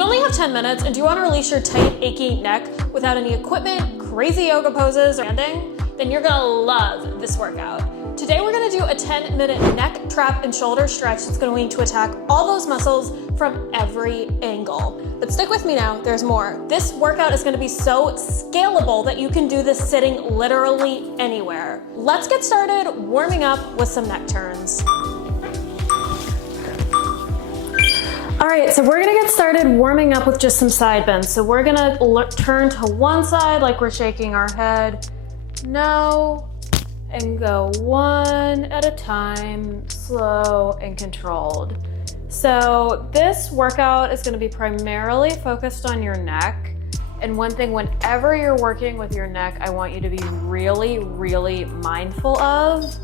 You only have 10 minutes, and do you want to release your tight, achy neck without any equipment, crazy yoga poses, or standing? Then you're gonna love this workout. Today we're gonna do a 10-minute neck, trap, and shoulder stretch that's going to attack all those muscles from every angle. But stick with me now, there's more. This workout is gonna be so scalable that you can do this sitting literally anywhere. Let's get started warming up with some neck turns. All right, so we're gonna get started warming up with just some side bends. So we're gonna turn to one side like we're shaking our head. No, and go one at a time, slow and controlled. So this workout is gonna be primarily focused on your neck. And one thing, whenever you're working with your neck, I want you to be really, really mindful of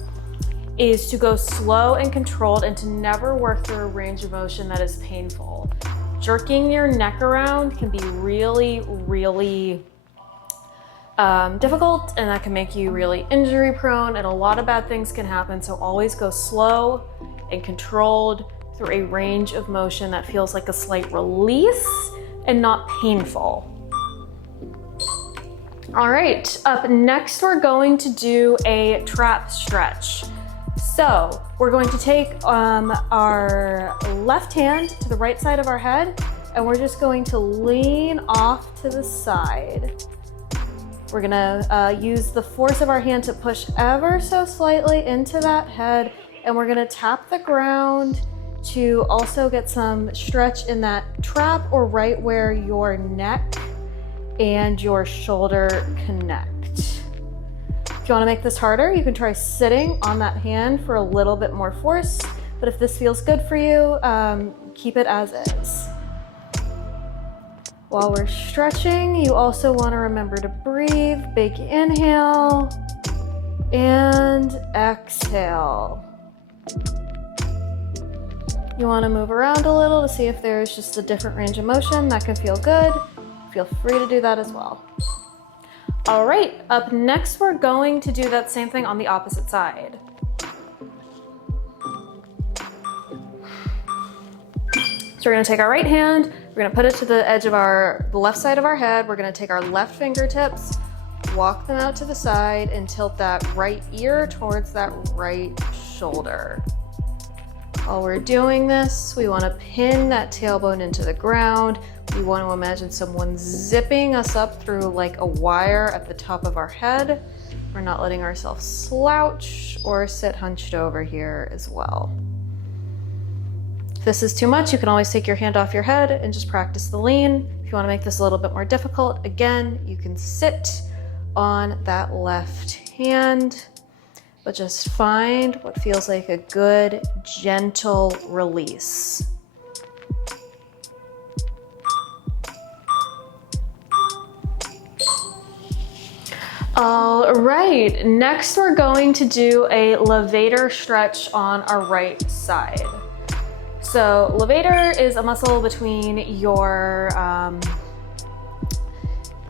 is to go slow and controlled and to never work through a range of motion that is painful. Jerking your neck around can be really, really difficult, and that can make you really injury prone, and a lot of bad things can happen. So always go slow and controlled through a range of motion that feels like a slight release and not painful. All right, up next we're going to do a trap stretch. So we're going to take our left hand to the right side of our head, and we're just going to lean off to the side. We're gonna use the force of our hand to push ever so slightly into that head, and we're gonna tap the ground to also get some stretch in that trap, or right where your neck and your shoulder connect. If you wanna make this harder, you can try sitting on that hand for a little bit more force, but if this feels good for you, keep it as is. While we're stretching, you also wanna remember to breathe. Big inhale and exhale. You wanna move around a little to see if there's just a different range of motion that can feel good. Feel free to do that as well. All right, up next, we're going to do that same thing on the opposite side. So we're gonna take our right hand, we're gonna put it to the edge of the left side of our head. We're gonna take our left fingertips, walk them out to the side, and tilt that right ear towards that right shoulder. While we're doing this, we wanna pin that tailbone into the ground. We want to imagine someone zipping us up through like a wire at the top of our head. We're not letting ourselves slouch or sit hunched over here as well. If this is too much, you can always take your hand off your head and just practice the lean. If you want to make this a little bit more difficult, again, you can sit on that left hand, but just find what feels like a good, gentle release. All right, next we're going to do a levator stretch on our right side. So levator is a muscle between your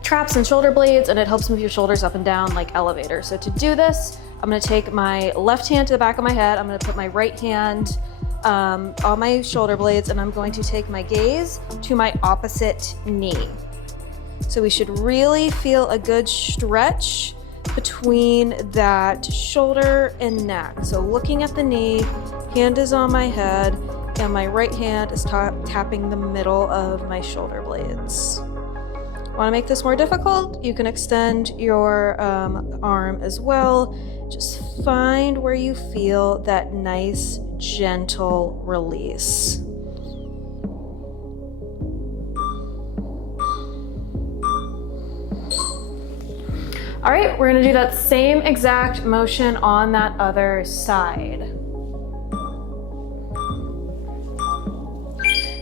traps and shoulder blades, and it helps move your shoulders up and down like elevator. So to do this, I'm gonna take my left hand to the back of my head, I'm gonna put my right hand on my shoulder blades, and I'm going to take my gaze to my opposite knee. So we should really feel a good stretch between that shoulder and neck. So looking at the knee, hand is on my head, and my right hand is tapping the middle of my shoulder blades. Want to make this more difficult? You can extend your arm as well. Just find where you feel that nice, gentle release. All right, we're gonna do that same exact motion on that other side.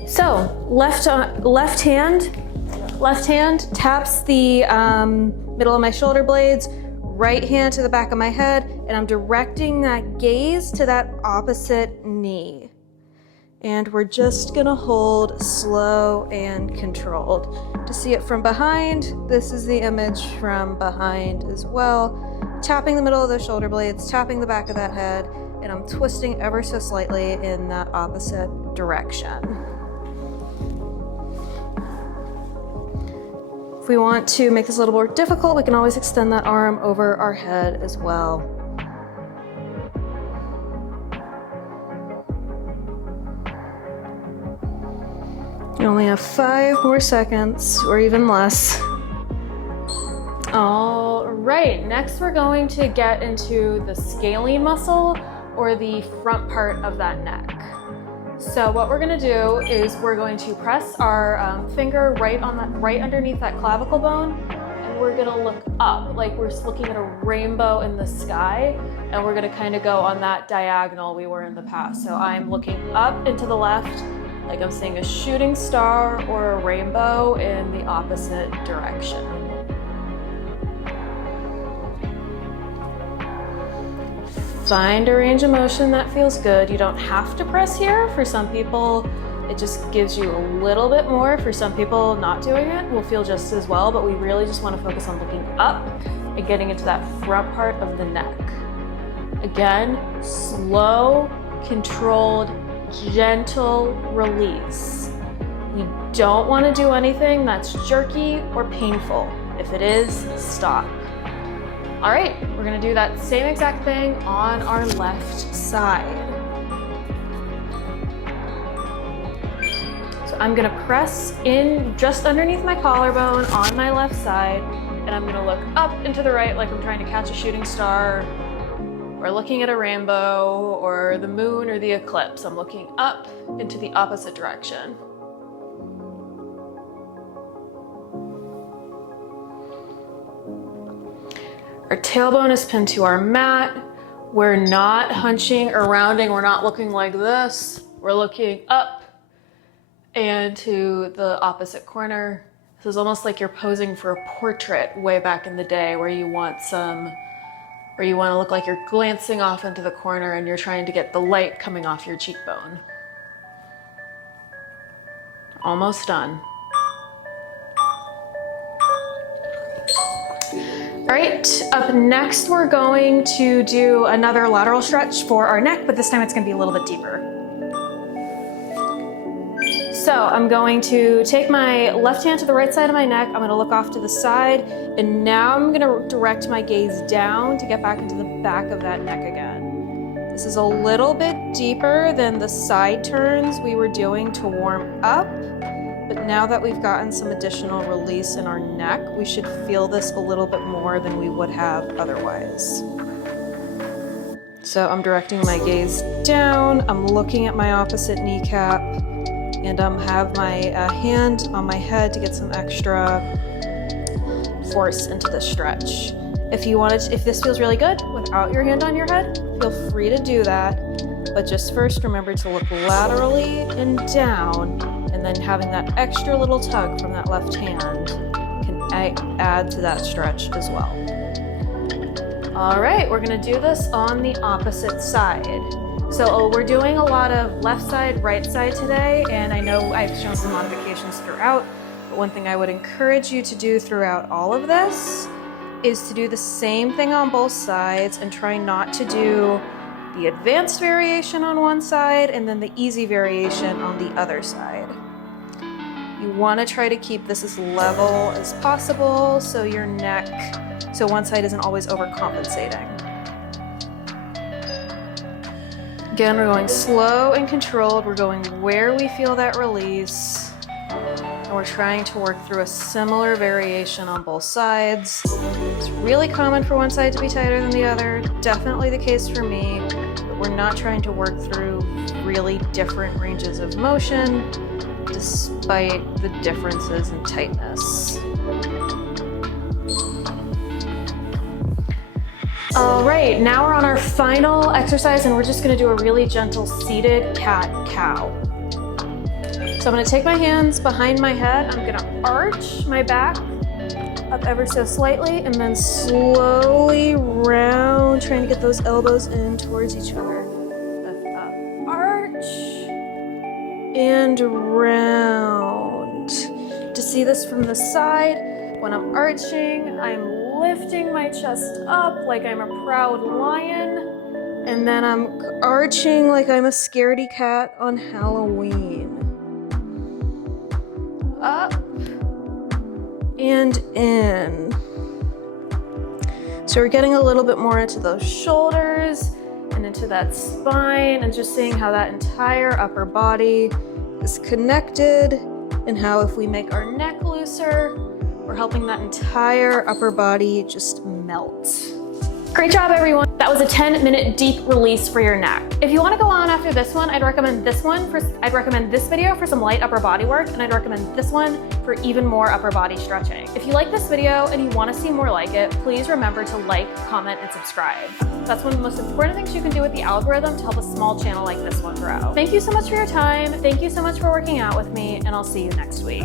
So left hand taps the middle of my shoulder blades, right hand to the back of my head, and I'm directing that gaze to that opposite knee. And we're just gonna hold slow and controlled. To see it from behind, this is the image from behind as well. Tapping the middle of the shoulder blades, tapping the back of that head, and I'm twisting ever so slightly in that opposite direction. If we want to make this a little more difficult, we can always extend that arm over our head as well. You only have 5 more seconds, or even less. All right, next we're going to get into the scalene muscle, or the front part of that neck. So what we're gonna do is we're going to press our finger right underneath that clavicle bone, and we're gonna look up, like we're looking at a rainbow in the sky, and we're gonna kind of go on that diagonal we were in the past. So I'm looking up into the left, like I'm seeing a shooting star or a rainbow in the opposite direction. Find a range of motion that feels good. You don't have to press here. For some people, it just gives you a little bit more. For some people, not doing it will feel just as well, but we really just want to focus on looking up and getting into that front part of the neck. Again, slow, controlled, gentle release. You don't want to do anything that's jerky or painful. If it is, stop. All right, we're gonna do that same exact thing on our left side. So I'm gonna press in just underneath my collarbone on my left side, and I'm gonna look up into the right like I'm trying to catch a shooting star, or looking at a rainbow, or the moon, or the eclipse. I'm looking up into the opposite direction. Our tailbone is pinned to our mat. We're not hunching or rounding. We're not looking like this. We're looking up and to the opposite corner. This is almost like you're posing for a portrait way back in the day, where you want to look like you're glancing off into the corner and you're trying to get the light coming off your cheekbone. Almost done. All right, up next we're going to do another lateral stretch for our neck, but this time it's gonna be a little bit deeper. So I'm going to take my left hand to the right side of my neck, I'm gonna look off to the side, and now I'm gonna direct my gaze down to get back into the back of that neck again. This is a little bit deeper than the side turns we were doing to warm up, but now that we've gotten some additional release in our neck, we should feel this a little bit more than we would have otherwise. So I'm directing my gaze down, I'm looking at my opposite kneecap, and have my hand on my head to get some extra force into the stretch. If this feels really good without your hand on your head, feel free to do that. But just first remember to look laterally and down, and then having that extra little tug from that left hand can add to that stretch as well. All right, we're gonna do this on the opposite side. So we're doing a lot of left side, right side today, and I know I've shown some modifications throughout, but one thing I would encourage you to do throughout all of this is to do the same thing on both sides and try not to do the advanced variation on one side and then the easy variation on the other side. You want to try to keep this as level as possible so your neck, so one side isn't always overcompensating. Again, we're going slow and controlled. We're going where we feel that release. And we're trying to work through a similar variation on both sides. It's really common for one side to be tighter than the other. Definitely the case for me. But we're not trying to work through really different ranges of motion despite the differences in tightness. All right, now we're on our final exercise and we're just gonna do a really gentle seated cat-cow. So I'm gonna take my hands behind my head, I'm gonna arch my back up ever so slightly and then slowly round, trying to get those elbows in towards each other. Lift up, arch, and round. To see this from the side, when I'm arching, I'm lifting my chest up like I'm a proud lion, and then I'm arching like I'm a scaredy cat on Halloween. Up and in. So we're getting a little bit more into those shoulders and into that spine and just seeing how that entire upper body is connected and how if we make our neck looser, we're helping that entire upper body just melt. Great job, everyone. That was a 10-minute deep release for your neck. If you want to go on after this one, I'd recommend this video for some light upper body work, and I'd recommend this one for even more upper body stretching. If you like this video and you want to see more like it, please remember to like, comment, and subscribe. That's one of the most important things you can do with the algorithm to help a small channel like this one grow. Thank you so much for your time. Thank you so much for working out with me, and I'll see you next week.